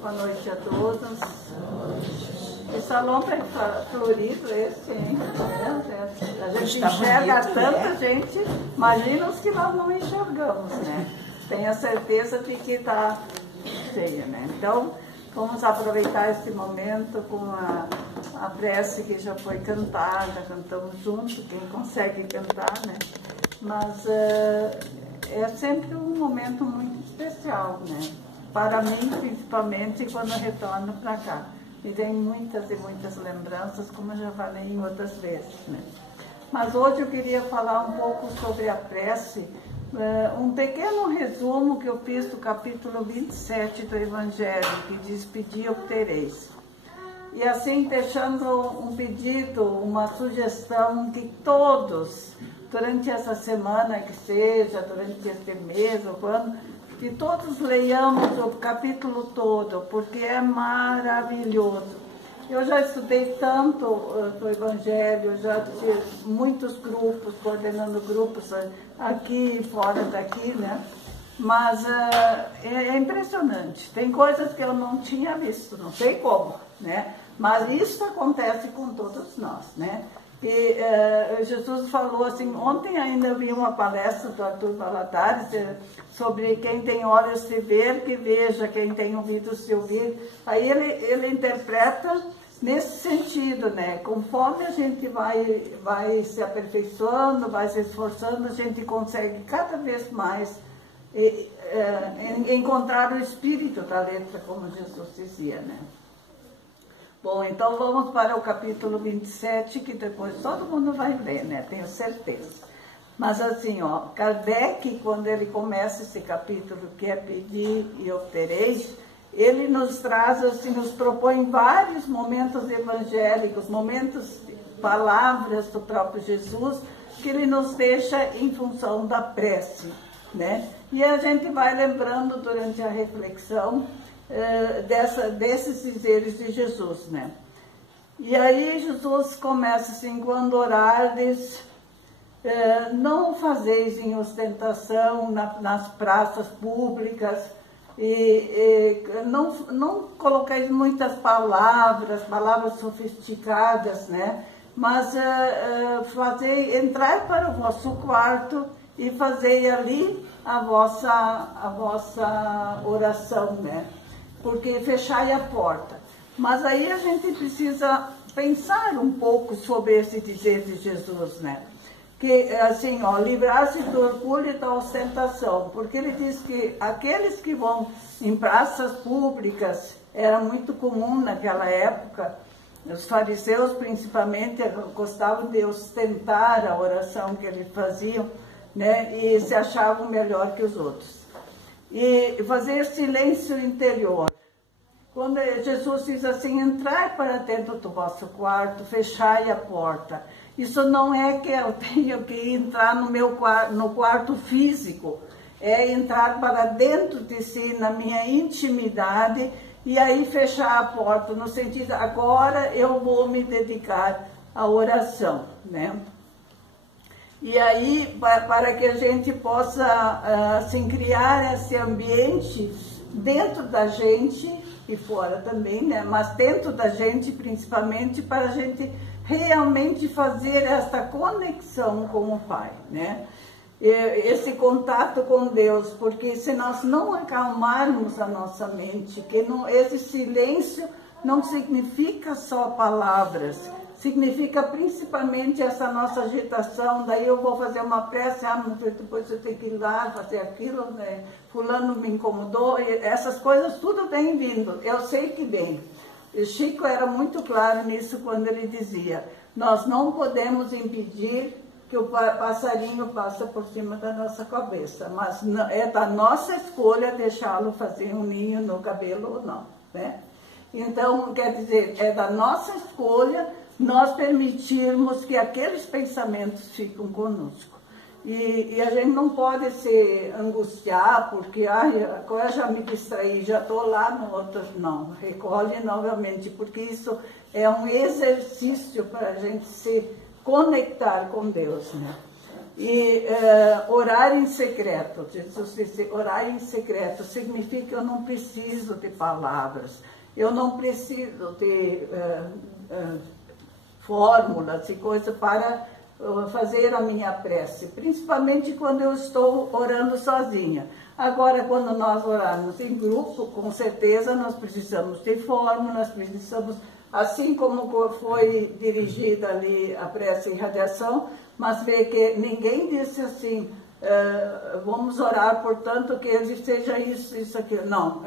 Boa noite a todos. Que salão bem florido esse, hein? A gente enxerga tanta gente, imagina os que nós não enxergamos, né? Tenho a certeza de que está cheia, né? Então, vamos aproveitar esse momento com a prece que já foi cantada, cantamos juntos, quem consegue cantar, né? Mas é sempre um momento muito especial, né? Para mim, principalmente, quando eu retorno para cá. E tem muitas e muitas lembranças, como eu já falei em outras vezes, né? Mas hoje eu queria falar um pouco sobre a prece, um pequeno resumo que eu fiz do capítulo 27 do Evangelho, que diz: pedi, obtereis. E assim, deixando um pedido, uma sugestão que todos, durante essa semana que seja, durante este mês ou quando, que todos leiamos o capítulo todo, porque é maravilhoso. Eu já estudei tanto do Evangelho, já tive muitos grupos, coordenando grupos aqui e fora daqui, né? Mas é impressionante. Tem coisas que eu não tinha visto, não sei como, né? Mas isso acontece com todos nós, né? E Jesus falou assim, ontem ainda eu vi uma palestra do Arthur Valadares sobre quem tem olhos de ver, que veja, quem tem ouvidos de ouvir. Aí ele interpreta nesse sentido, né? Conforme a gente vai se aperfeiçoando, vai se esforçando, a gente consegue cada vez mais encontrar o espírito da letra, como Jesus dizia, né? Bom, então vamos para o capítulo 27, que depois todo mundo vai ler, né? Tenho certeza. Mas assim, ó, Kardec, quando ele começa esse capítulo, que é pedir e obtereis, ele nos traz, assim, nos propõe vários momentos evangélicos, palavras do próprio Jesus, que ele nos deixa em função da prece, né? E a gente vai lembrando durante a reflexão desses dizeres de Jesus, né? E aí Jesus começa assim: quando orardes, não fazeis em ostentação nas praças públicas, e não colocais muitas palavras sofisticadas, né? Mas entrai para o vosso quarto e fazei ali a vossa oração, né? Porque fechai a porta. Mas aí a gente precisa pensar um pouco sobre esse dizer de Jesus, né? Que, assim, ó, livrar-se do orgulho e da ostentação, porque ele diz que aqueles que vão em praças públicas, era muito comum naquela época, os fariseus principalmente gostavam de ostentar a oração que eles faziam, né? E se achavam melhor que os outros. E fazer silêncio interior. Quando Jesus diz assim: entrai para dentro do vosso quarto, fechai a porta. Isso não é que eu tenho que entrar no quarto físico, é entrar para dentro de si, na minha intimidade, e aí fechar a porta, no sentido, agora eu vou me dedicar à oração, né? E aí, para que a gente possa, assim, criar esse ambiente dentro da gente, e fora também, né? Mas dentro da gente, principalmente, para a gente realmente fazer essa conexão com o Pai, né? Esse contato com Deus, porque se nós não acalmarmos a nossa mente, esse silêncio não significa só palavras, significa principalmente essa nossa agitação. Daí eu vou fazer uma prece, mas depois eu tenho que ir lá fazer aquilo, né? Fulano me incomodou, essas coisas tudo vem vindo, eu sei que vem. E Chico era muito claro nisso quando ele dizia: nós não podemos impedir que o passarinho passe por cima da nossa cabeça, mas é da nossa escolha deixá-lo fazer um ninho no cabelo ou não, né? Então, quer dizer, é da nossa escolha nós permitirmos que aqueles pensamentos fiquem conosco. E a gente não pode se angustiar porque agora já me distraí, já estou lá no outro. Não, recolhe novamente, porque isso é um exercício para a gente se conectar com Deus, né? E orar em secreto, Jesus disse, orar em secreto significa que eu não preciso de palavras, eu não preciso de fórmulas e coisas para fazer a minha prece, principalmente quando eu estou orando sozinha. Agora, quando nós orarmos em grupo, com certeza nós precisamos de fórmulas, precisamos, assim como foi dirigida ali a prece em radiação, mas vê que ninguém disse assim, vamos orar, portanto, que ele seja isso, isso, aquilo. Não,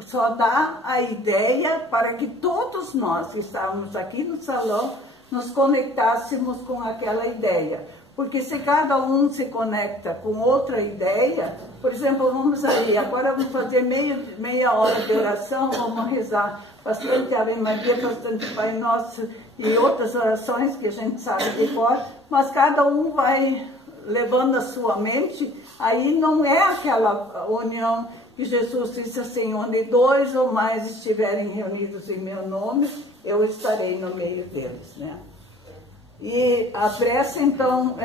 só dá a ideia para que todos nós que estávamos aqui no salão nos conectássemos com aquela ideia. Porque se cada um se conecta com outra ideia, por exemplo, vamos aí, agora vamos fazer meia hora de oração, vamos rezar bastante Ave Maria, bastante Pai Nosso e outras orações que a gente sabe de cor, mas cada um vai levando a sua mente, aí não é aquela união que Jesus disse assim, onde 2 ou mais estiverem reunidos em meu nome, eu estarei no meio deles, né? E a prece, então,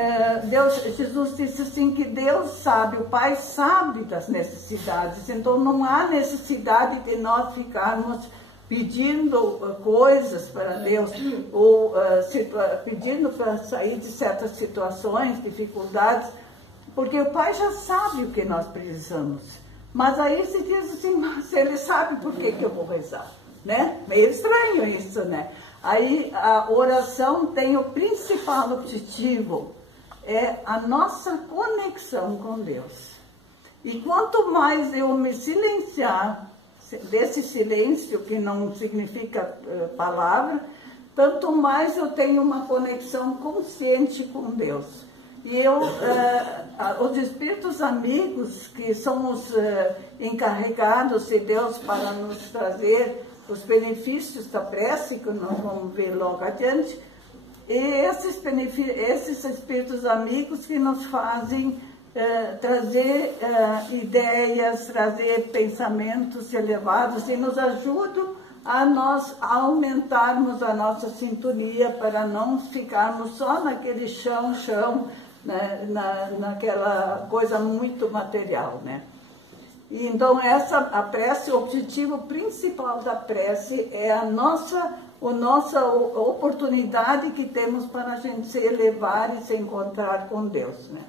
Jesus disse assim que Deus sabe, o Pai sabe das necessidades, então não há necessidade de nós ficarmos pedindo coisas para Deus, ou pedindo para sair de certas situações, dificuldades, porque o Pai já sabe o que nós precisamos. Mas aí se diz assim, mas Ele sabe por que eu vou rezar, né? Meio estranho isso, né? Aí a oração tem o principal objetivo, é a nossa conexão com Deus. E quanto mais eu me silenciar, desse silêncio que não significa palavra, tanto mais eu tenho uma conexão consciente com Deus. E os espíritos amigos, que são os encarregados de Deus para nos trazer os benefícios da prece, que nós vamos ver logo adiante, e esses espíritos amigos que nos fazem trazer ideias, trazer pensamentos elevados e nos ajudam a nós aumentarmos a nossa sintonia para não ficarmos só naquele chão, né, naquela coisa muito material, né? E então a prece, o objetivo principal da prece é a nossa oportunidade que temos para a gente se elevar e se encontrar com Deus, né?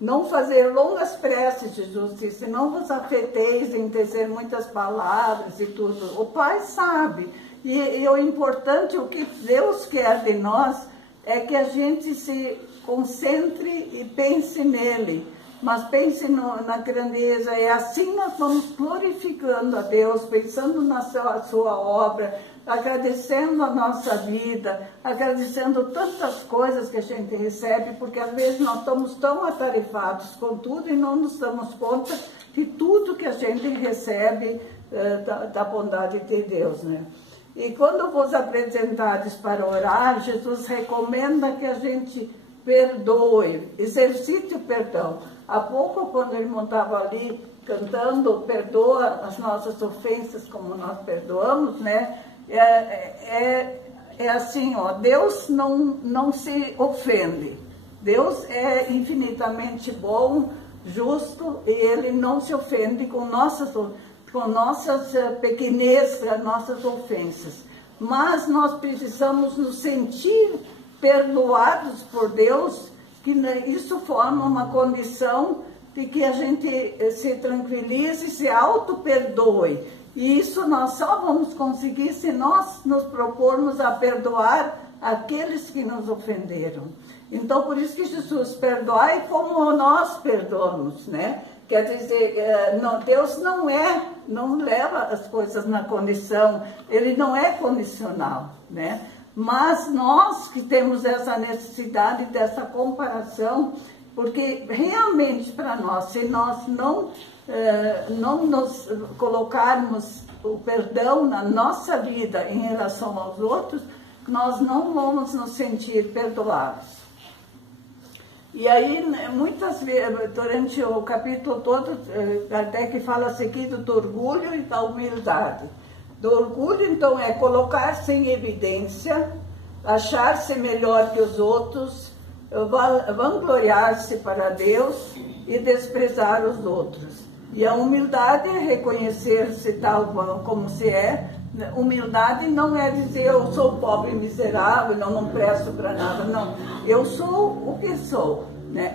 Não fazer longas preces, Jesus disse, não vos afeteis em dizer muitas palavras e tudo. O Pai sabe. E o importante, o que Deus quer de nós, é que a gente se concentre e pense nele. Mas pense na grandeza, e assim nós vamos glorificando a Deus, pensando na sua obra, agradecendo a nossa vida, agradecendo tantas coisas que a gente recebe, porque às vezes nós estamos tão atarefados com tudo e não nos damos conta de tudo que a gente recebe da bondade de Deus, né? E quando vos apresentares para orar, Jesus recomenda que a gente perdoe, exercite o perdão. Há pouco, quando o irmão estava ali cantando, perdoa as nossas ofensas como nós perdoamos, né? É assim, ó, Deus não se ofende. Deus é infinitamente bom, justo, e Ele não se ofende com nossas pequenezas, nossas ofensas. Mas nós precisamos nos sentir perdoados por Deus, que isso forma uma condição de que a gente se tranquilize e se auto-perdoe. E isso nós só vamos conseguir se nós nos propormos a perdoar aqueles que nos ofenderam. Então, por isso que Jesus perdoai como nós perdoamos, né? Quer dizer, Deus não leva as coisas na condição, Ele não é condicional, né? Mas nós que temos essa necessidade dessa comparação, porque realmente para nós, se nós não nos colocarmos o perdão na nossa vida em relação aos outros, nós não vamos nos sentir perdoados. E aí, muitas vezes, durante o capítulo todo, até que fala seguido do orgulho e da humildade. Do orgulho, então, é colocar-se em evidência, achar-se melhor que os outros, vangloriar-se para Deus e desprezar os outros. E a humildade é reconhecer-se tal como se é. Humildade não é dizer eu sou pobre e miserável, não presto para nada, não. Eu sou o que sou, né?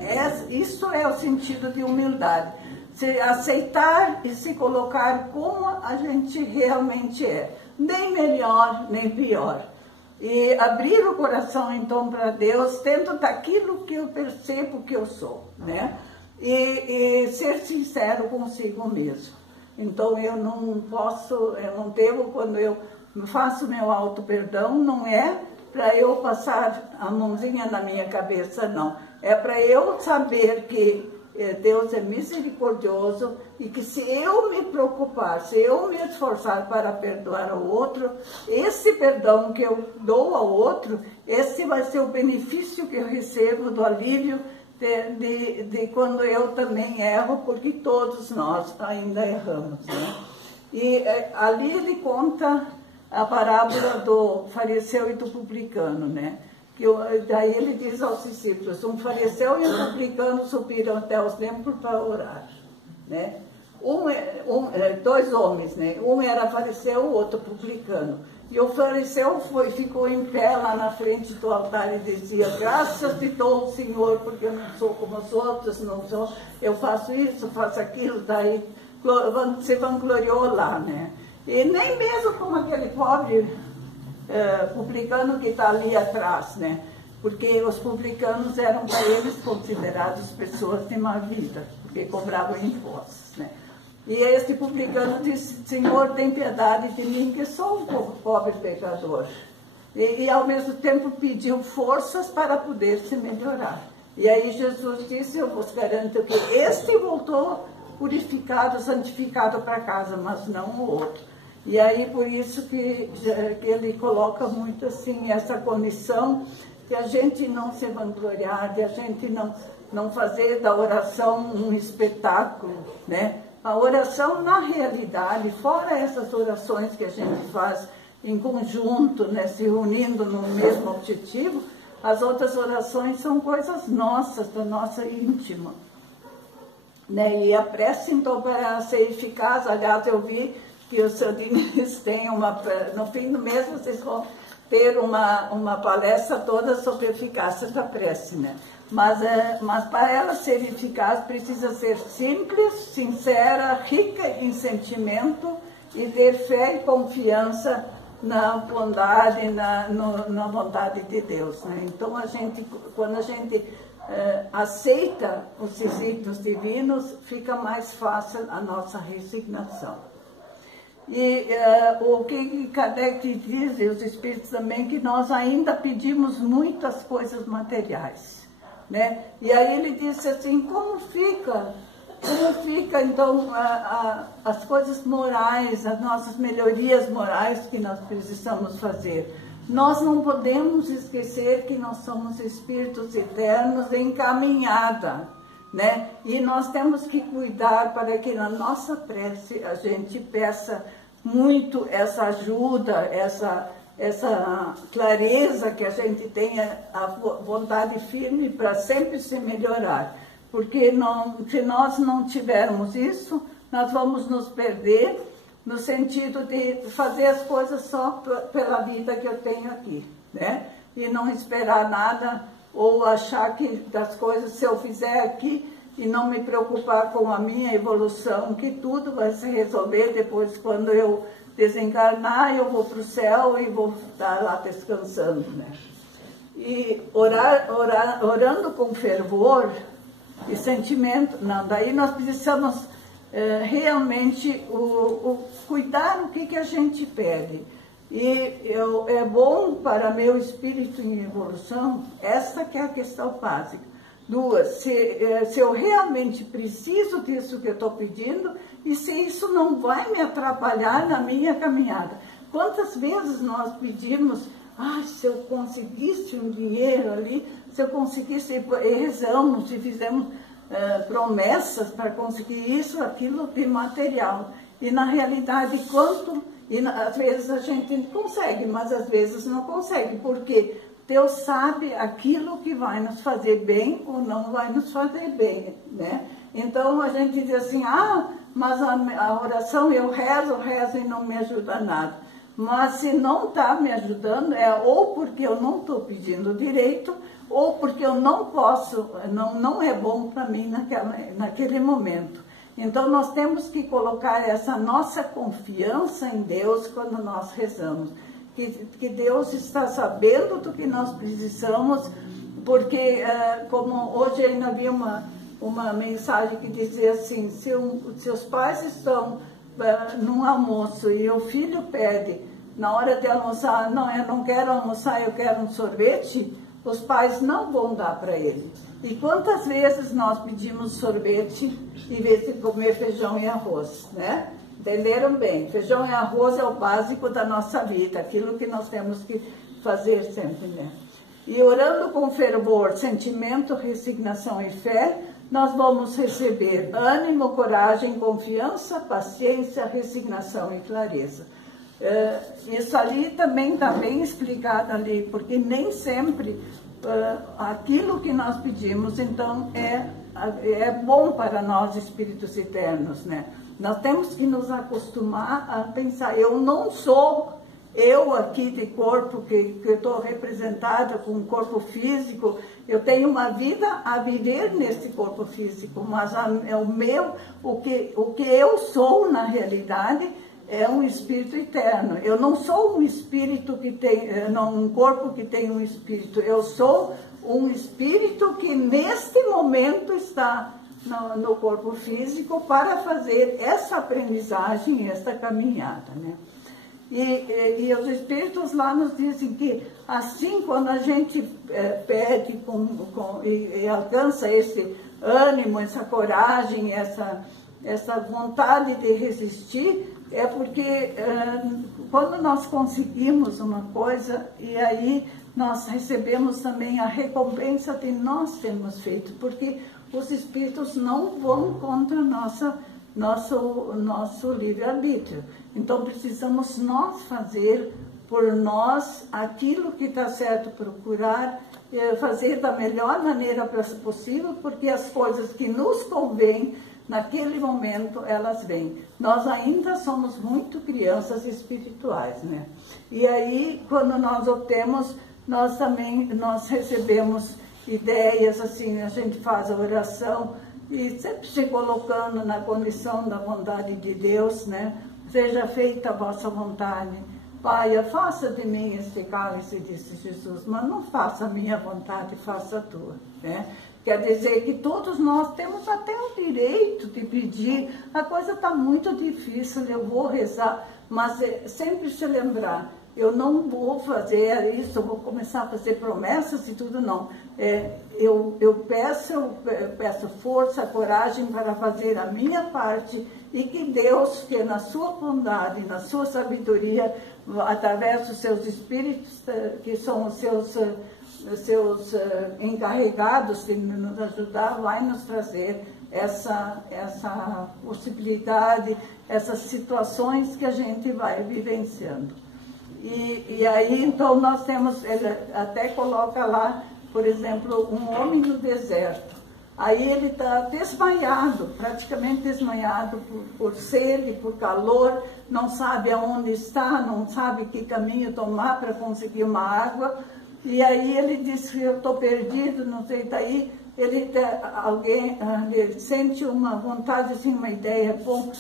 Isso é o sentido de humildade. Se aceitar e se colocar como a gente realmente é. Nem melhor, nem pior. E abrir o coração então para Deus dentro daquilo que eu percebo que eu sou, né? E ser sincero consigo mesmo. Então eu não devo, quando eu faço meu auto-perdão, não é para eu passar a mãozinha na minha cabeça, não. É para eu saber que Deus é misericordioso e que se eu me preocupar, se eu me esforçar para perdoar ao outro, esse perdão que eu dou ao outro, esse vai ser o benefício que eu recebo do alívio de quando eu também erro, porque todos nós ainda erramos, né? E ali ele conta a parábola do fariseu e do publicano, né? Daí ele diz aos discípulos, um fariseu e um publicano subiram até os templos para orar, né? Dois homens, né? Um era fariseu, o outro publicano. E o fariseu ficou em pé lá na frente do altar e dizia, graças te dou, Senhor, porque eu não sou como os outros, eu faço isso, faço aquilo, daí se vangloriou lá, né? E nem mesmo como aquele pobre publicano que está ali atrás, né? Porque os publicanos eram para eles considerados pessoas de má vida, porque cobravam impostos, né? E este publicano disse, Senhor, tem piedade de mim, que sou um pobre pecador. E ao mesmo tempo pediu forças para poder se melhorar. E aí Jesus disse, eu vos garanto que este voltou purificado, santificado para casa, mas não o outro. E aí por isso que ele coloca muito assim, essa condição de a gente não se vangloriar, de a gente não fazer da oração um espetáculo, né? A oração, na realidade, fora essas orações que a gente faz em conjunto, né, se unindo no mesmo objetivo, as outras orações são coisas nossas, da nossa íntima, né? E a prece, então, para ser eficaz, aliás, eu vi que o seu Diniz tem no fim do mês vocês vão ter uma palestra toda sobre a eficácia da prece, né? Mas para ela ser eficaz precisa ser simples, sincera, rica em sentimento e ter fé e confiança na bondade, na vontade de Deus, né? Então quando a gente aceita os desígnios divinos, fica mais fácil a nossa resignação. E o que Kardec diz, e os Espíritos também, que nós ainda pedimos muitas coisas materiais, né? E aí ele disse assim, como fica então as coisas morais, as nossas melhorias morais que nós precisamos fazer? Nós não podemos esquecer que nós somos espíritos eternos em caminhada, né? E nós temos que cuidar para que na nossa prece a gente peça muito essa ajuda, essa clareza, que a gente tenha a vontade firme para sempre se melhorar. Porque se nós não tivermos isso, nós vamos nos perder no sentido de fazer as coisas só pela vida que eu tenho aqui, né? E não esperar nada, ou achar que das coisas, se eu fizer aqui e não me preocupar com a minha evolução, que tudo vai se resolver depois, quando eu desencarnar, eu vou para o céu e vou estar lá descansando, né? E orando com fervor e sentimento, daí nós precisamos realmente cuidar o que a gente pede. E é bom para meu espírito em evolução, essa que é a questão básica. Duas, se eu realmente preciso disso que eu estou pedindo e se isso não vai me atrapalhar na minha caminhada. Quantas vezes nós pedimos, se eu conseguisse um dinheiro ali, se eu conseguisse, rezamos e fizemos promessas para conseguir isso, aquilo de material. E na realidade, às vezes a gente consegue, mas às vezes não consegue. Por quê? Deus sabe aquilo que vai nos fazer bem ou não vai nos fazer bem, né? Então a gente diz assim, mas a oração eu rezo e não me ajuda nada. Mas se não está me ajudando, é ou porque eu não estou pedindo direito, ou porque eu não posso, não é bom para mim naquele momento. Então nós temos que colocar essa nossa confiança em Deus quando nós rezamos. Que Deus está sabendo do que nós precisamos, porque como hoje ainda havia uma mensagem que dizia assim, se os pais estão num almoço e o filho pede, na hora de almoçar, não, eu não quero almoçar, eu quero um sorvete, os pais não vão dar para ele. E quantas vezes nós pedimos sorvete em vez de comer feijão e arroz, né? Entenderam bem? Feijão e arroz é o básico da nossa vida, aquilo que nós temos que fazer sempre, né? E orando com fervor, sentimento, resignação e fé, nós vamos receber ânimo, coragem, confiança, paciência, resignação e clareza. Isso ali também está bem explicado ali, porque nem sempre aquilo que nós pedimos, então, é bom para nós, espíritos eternos, né? Nós temos que nos acostumar a pensar, eu não sou eu aqui de corpo, que estou representada com um corpo físico, eu tenho uma vida a viver nesse corpo físico, mas o que eu sou na realidade é um espírito eterno. Eu não sou um espírito que tem, não, um corpo que tem um espírito, eu sou um espírito que neste momento está no corpo físico para fazer essa aprendizagem, essa caminhada, né? E os espíritos lá nos dizem que assim, quando a gente pede e alcança esse ânimo, essa coragem, essa vontade de resistir, é porque quando nós conseguimos uma coisa, e aí nós recebemos também a recompensa de nós termos feito, porque os espíritos não vão contra nosso livre-arbítrio. Então precisamos nós fazer por nós aquilo que está certo, procurar fazer da melhor maneira possível, porque as coisas que nos convêm naquele momento, elas vêm. Nós ainda somos muito crianças espirituais, né? E aí, quando nós obtemos, nós recebemos ideias, assim, a gente faz a oração e sempre se colocando na condição da vontade de Deus, né? Seja feita a vossa vontade. Pai, faça de mim este cálice, disse Jesus, mas não faça a minha vontade, faça a tua, né? Quer dizer que todos nós temos até o direito de pedir. A coisa está muito difícil, eu vou rezar, mas sempre se lembrar, eu não vou fazer isso, eu vou começar a fazer promessas e tudo, não. Eu peço força, coragem para fazer a minha parte, e que Deus, que na sua bondade, na sua sabedoria, através dos seus espíritos, que são os seus encarregados de nos ajudar, vai nos trazer essa possibilidade, essas situações que a gente vai vivenciando. E aí, então, nós temos, ele até coloca lá, por exemplo, um homem no deserto. Aí ele está desmaiado, praticamente desmaiado por sede, por calor, não sabe aonde está, não sabe que caminho tomar para conseguir uma água. E aí ele diz que eu estou perdido, não sei, daí ele sente uma vontade, assim, uma ideia, bom,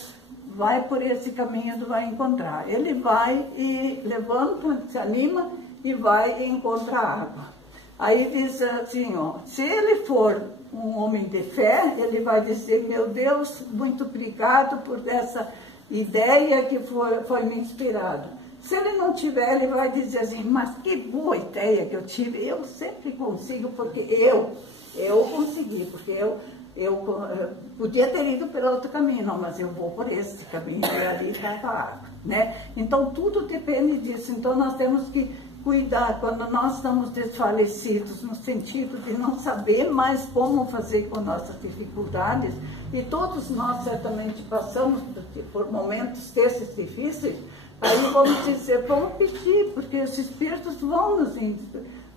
vai por esse caminho, tu vai encontrar. Ele vai e levanta, se anima e vai e encontra água. Aí diz assim, ó, se ele for um homem de fé, ele vai dizer, meu Deus, muito obrigado por essa ideia que foi me inspirado. Se ele não tiver, ele vai dizer assim, mas que boa ideia que eu tive, eu sempre consigo, porque eu consegui, porque eu podia ter ido pelo outro caminho, não, mas eu vou por esse caminho, e ali está a água, né? Então, tudo depende disso. Então, nós temos que cuidar quando nós estamos desfalecidos, no sentido de não saber mais como fazer com nossas dificuldades, e todos nós certamente passamos por momentos desses difíceis. Aí vamos dizer, vamos pedir, porque os espíritos vão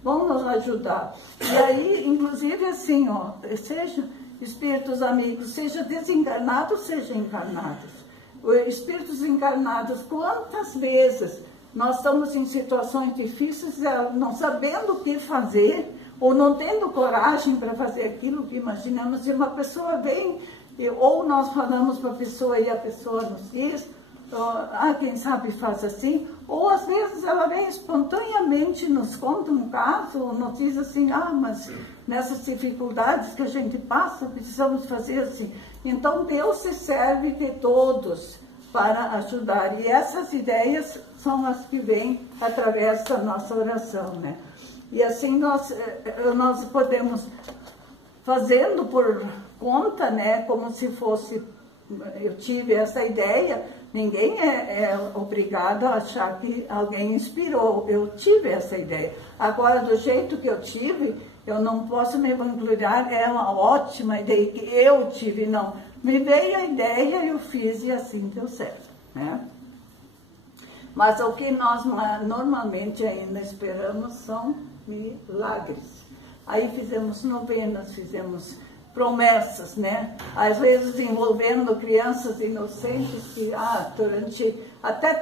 vão nos ajudar. E aí, inclusive assim, ó, seja espíritos amigos, seja desencarnados, seja encarnados. Espíritos encarnados, quantas vezes nós estamos em situações difíceis, não sabendo o que fazer, ou não tendo coragem para fazer aquilo que imaginamos, e uma pessoa vem, ou nós falamos para a pessoa e a pessoa nos diz, quem sabe faz assim, ou às vezes ela vem espontaneamente, nos conta um caso, ou nos diz assim, mas nessas dificuldades que a gente passa, precisamos fazer assim. Então Deus se serve de todos para ajudar, e essas ideias são as que vêm através da nossa oração, né? E assim nós podemos, fazendo por conta, né, como se fosse, eu tive essa ideia, ninguém é obrigado a achar que alguém inspirou, eu tive essa ideia. Agora, do jeito que eu tive, eu não posso me vangloriar, é uma ótima ideia que eu tive, não. Me veio a ideia, eu fiz e assim deu certo, né? Mas o que nós normalmente ainda esperamos são milagres. Aí fizemos novenas, fizemos promessas, né? Às vezes envolvendo crianças inocentes que, durante até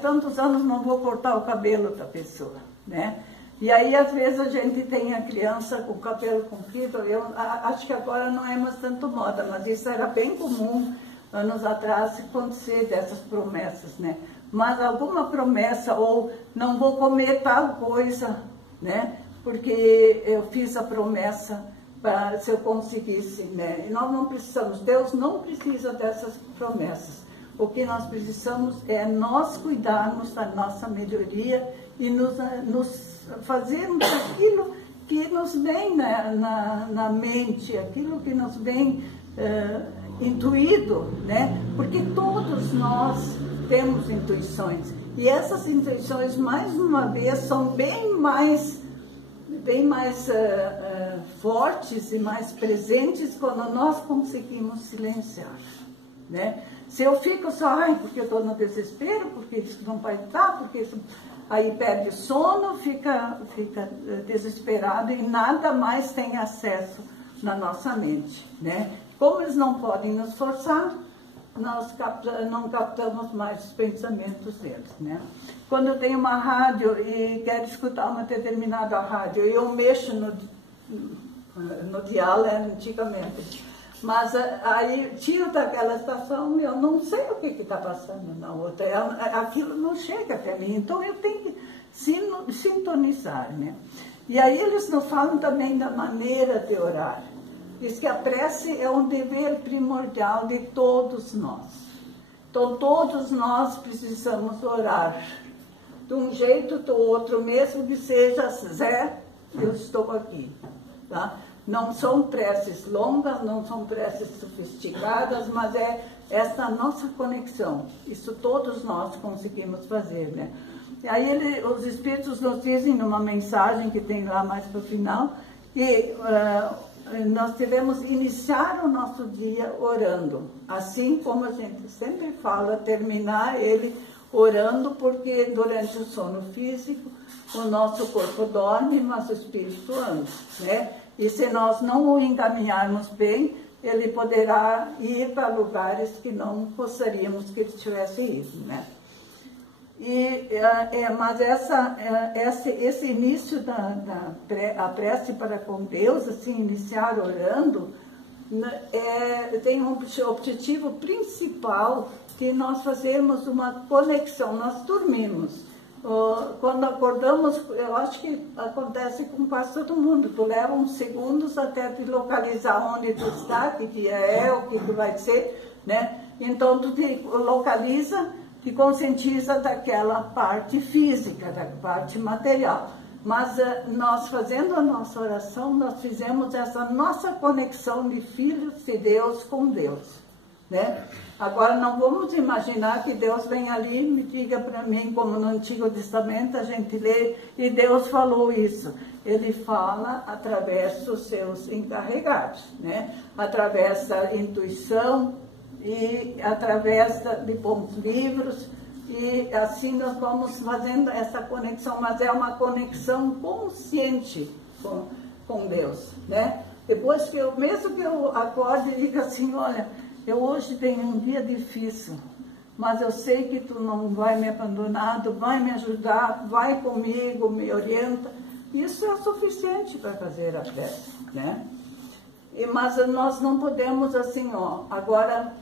tantos anos não vou cortar o cabelo da pessoa, né? E aí às vezes a gente tem a criança com o cabelo comprido, eu acho que agora não é mais tanto moda, mas isso era bem comum anos atrás acontecer dessas promessas, né? Mas alguma promessa, ou não vou comer tal coisa, né? Porque eu fiz a promessa para, se eu conseguisse, né? E nós não precisamos, Deus não precisa dessas promessas. O que nós precisamos é nós cuidarmos da nossa melhoria e nos fazermos aquilo que nos vem na mente, aquilo que nos vem intuído, né? Porque todos nós temos intuições, e essas intuições, mais uma vez, são bem mais fortes e mais presentes quando nós conseguimos silenciar, né? Se eu fico só, porque eu estou no desespero, porque isso não vai dar, porque isso... Aí perde o sono, fica desesperado e nada mais tem acesso na nossa mente, né? Como eles não podem nos forçar, nós não captamos mais os pensamentos deles, né? Quando eu tenho uma rádio e quero escutar uma determinada rádio, eu mexo no dial, antigamente, mas aí tiro daquela estação e eu não sei o que está passando na outra, aquilo não chega até mim, então eu tenho que sintonizar, né? E aí eles nos falam também da maneira de orar. Diz que a prece é um dever primordial de todos nós. Então todos nós precisamos orar, de um jeito ou do outro, mesmo que seja Zé, eu estou aqui, tá? Não são preces longas, não são preces sofisticadas, mas é essa nossa conexão. Isso todos nós conseguimos fazer, né? E aí os Espíritos nos dizem numa mensagem que tem lá mais para o final, que nós devemos iniciar o nosso dia orando. Assim como a gente sempre fala, terminar ele orando, porque durante o sono físico o nosso corpo dorme, mas o espírito anda, né? E se nós não o encaminharmos bem, ele poderá ir para lugares que não gostaríamos que ele tivesse ido, né? Mas esse início a prece para com Deus, assim, iniciar orando, tem um objetivo principal de nós fazermos uma conexão. Nós dormimos. Quando acordamos, eu acho que acontece com quase todo mundo, tu leva uns segundos até te localizar onde tu está, que dia é, o que tu vai ser, né? Então tu te localiza, te conscientiza daquela parte física, da parte material. Mas nós fazendo a nossa oração, nós fizemos essa nossa conexão de filhos de Deus com Deus, né? Agora não vamos imaginar que Deus vem ali e me diga para mim, como no Antigo Testamento a gente lê, e Deus falou isso. Ele fala através dos seus encarregados, né? Através da intuição e através de bons livros, E assim nós vamos fazendo essa conexão, mas é uma conexão consciente com Deus, né? Depois que mesmo que eu acorde e diga assim, olha, eu hoje tenho um dia difícil, mas eu sei que tu não vai me abandonar, tu vai me ajudar, vai comigo, me orienta. Isso é suficiente para fazer a prece, né? Mas nós não podemos assim, ó, agora,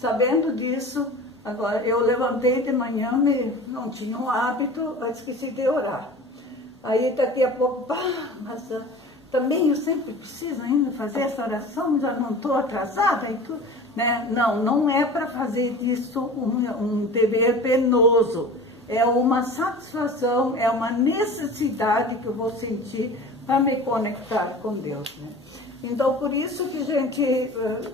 sabendo disso, agora eu levantei de manhã, não tinha um hábito, eu esqueci de orar. Aí daqui a pouco, mas também eu sempre preciso ainda fazer essa oração, já não estou atrasada e tudo, né? Não é para fazer disso um dever penoso. É uma satisfação, é uma necessidade que eu vou sentir para me conectar com Deus, né? Então, por isso que a gente,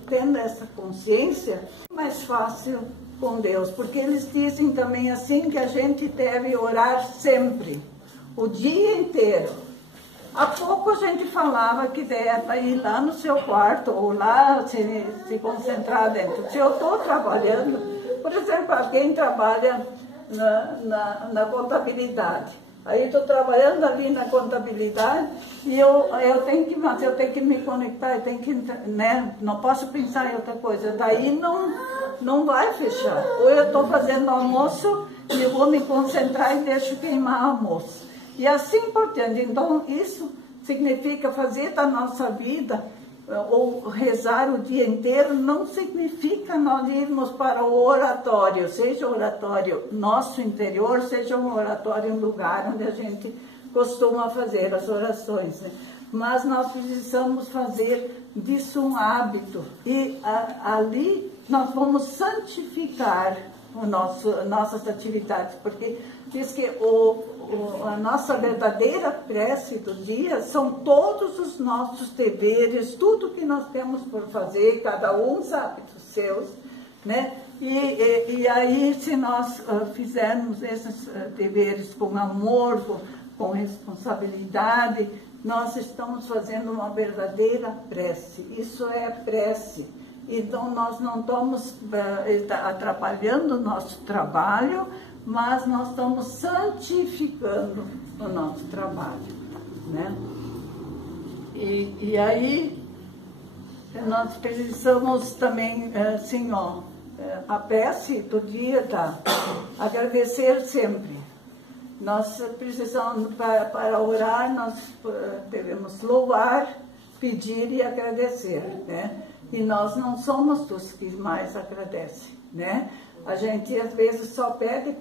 tendo essa consciência, é mais fácil com Deus. Porque eles dizem também assim que a gente deve orar sempre, o dia inteiro. Há pouco a gente falava que deve ir lá no seu quarto, ou lá se concentrar dentro. Se eu estou trabalhando, por exemplo, alguém trabalha na contabilidade. Aí estou trabalhando ali na contabilidade e eu tenho que me conectar, eu tenho que, né, não posso pensar em outra coisa. Daí não vai fechar. Ou eu estou fazendo almoço e eu vou me concentrar e deixo queimar o almoço. E assim por diante. Então isso significa fazer da nossa vida, ou rezar o dia inteiro, não significa nós irmos para o oratório, seja o oratório nosso interior, seja um oratório, um lugar onde a gente costuma fazer as orações, né? Mas nós precisamos fazer disso um hábito, e ali nós vamos santificar nossas atividades, porque diz que a nossa verdadeira prece do dia são todos os nossos deveres, tudo que nós temos por fazer, cada um sabe dos seus, né? E aí, se nós fizermos esses deveres com amor, com responsabilidade, nós estamos fazendo uma verdadeira prece. Isso é prece. Então, nós não estamos atrapalhando o nosso trabalho, mas nós estamos santificando o nosso trabalho, né? E aí, nós precisamos também, assim, ó, a prece do dia, tá? Agradecer sempre. Nós precisamos, para orar, nós devemos louvar, pedir e agradecer, né? E nós não somos dos que mais agradecem, né? A gente às vezes só pede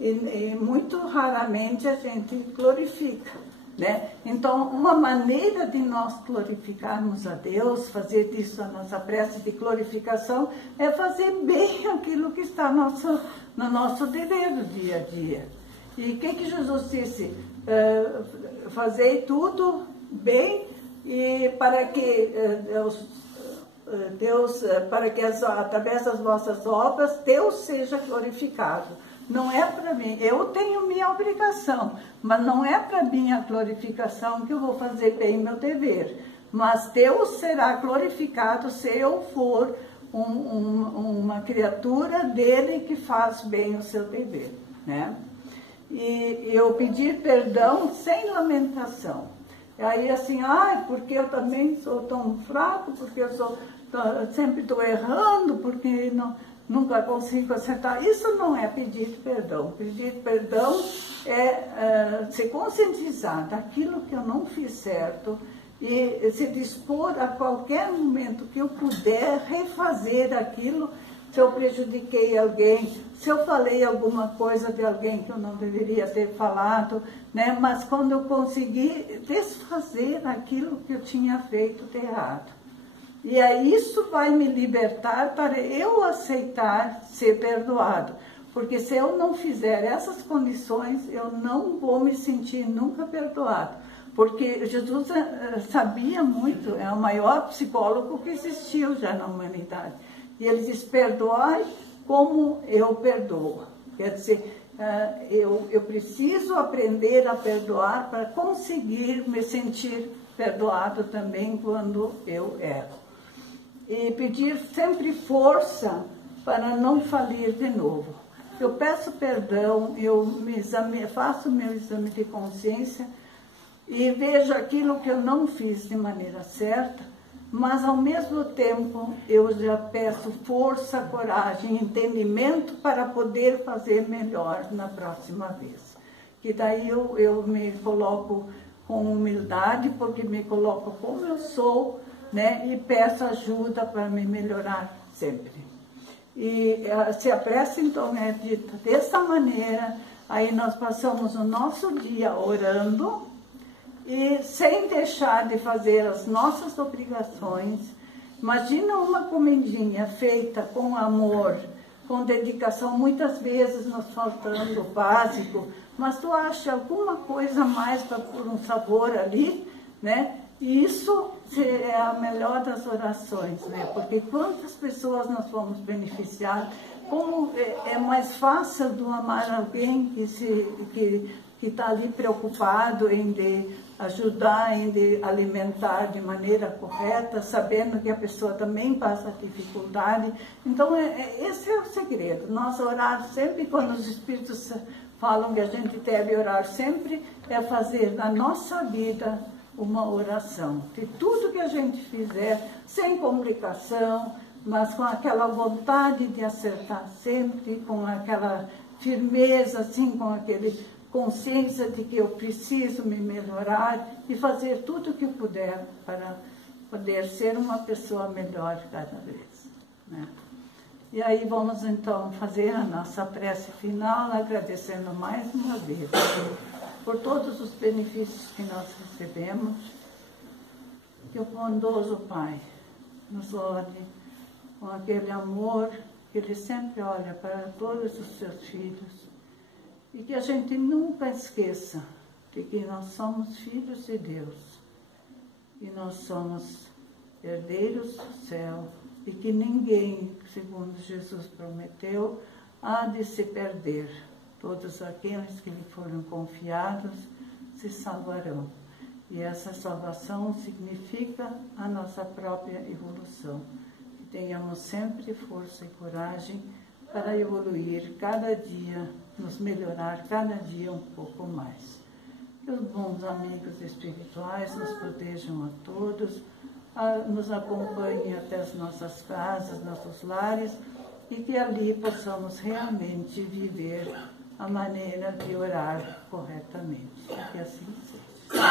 e muito raramente a gente glorifica, né? Então, uma maneira de nós glorificarmos a Deus, fazer disso a nossa prece de glorificação, é fazer bem aquilo que está no nosso dever do dia a dia. E o que Jesus disse? Fazei tudo bem, e para que Deus, para que através das vossas obras, Deus seja glorificado. Não é para mim, eu tenho minha obrigação, mas não é para minha glorificação que eu vou fazer bem meu dever. Mas Deus será glorificado se eu for uma criatura dele que faz bem o seu dever, né? E eu pedir perdão sem lamentação. Aí assim, porque eu também sou tão fraco, porque eu sempre estou errando, porque nunca consigo acertar. Isso não é pedir perdão. Pedir perdão é se conscientizar daquilo que eu não fiz certo e se dispor a qualquer momento que eu puder refazer aquilo. Se eu prejudiquei alguém, se eu falei alguma coisa de alguém que eu não deveria ter falado, né? Mas quando eu conseguir desfazer aquilo que eu tinha feito de errado. E aí isso vai me libertar para eu aceitar ser perdoado. Porque se eu não fizer essas condições, eu não vou me sentir nunca perdoado. Porque Jesus sabia muito, é o maior psicólogo que existiu já na humanidade. E ele diz, perdoai como eu perdoo. Quer dizer, eu preciso aprender a perdoar para conseguir me sentir perdoado também quando eu erro. E pedir sempre força para não falir de novo. eu peço perdão, faço meu exame de consciência e vejo aquilo que eu não fiz de maneira certa, mas ao mesmo tempo eu já peço força, coragem, entendimento para poder fazer melhor na próxima vez. Que daí eu me coloco com humildade, porque me coloco como eu sou, né, e peço ajuda para me melhorar sempre. E se a prece então é dita dessa maneira, aí nós passamos o nosso dia orando, e sem deixar de fazer as nossas obrigações. Imagina uma comidinha feita com amor, com dedicação, muitas vezes nos faltando o básico, mas tu acha alguma coisa mais para pôr um sabor ali, né? E isso é a melhor das orações, né? Porque quantas pessoas nós vamos beneficiar, como é mais fácil do amar alguém que está ali preocupado em ajudar, em alimentar de maneira correta, sabendo que a pessoa também passa dificuldade. Então, esse é o segredo. Nós orar sempre, quando os Espíritos falam que a gente deve orar sempre, é fazer na nossa vida uma oração. De tudo que a gente fizer, sem complicação, mas com aquela vontade de acertar sempre, com aquela firmeza, assim, com aquele consciência de que eu preciso me melhorar e fazer tudo o que eu puder para poder ser uma pessoa melhor cada vez, né? E aí vamos então fazer a nossa prece final, agradecendo mais uma vez por todos os benefícios que nós recebemos, que o bondoso Pai nos olhe com aquele amor que Ele sempre olha para todos os seus filhos, e que a gente nunca esqueça de que nós somos filhos de Deus, e nós somos herdeiros do céu, e que ninguém, segundo Jesus prometeu, há de se perder. Todos aqueles que lhe foram confiados se salvarão. E essa salvação significa a nossa própria evolução. Que tenhamos sempre força e coragem para evoluir cada dia, nos melhorar cada dia um pouco mais. Que os bons amigos espirituais nos protejam a todos, nos acompanhem até as nossas casas, nossos lares, e que ali possamos realmente viver a maneira de orar corretamente. Que assim seja.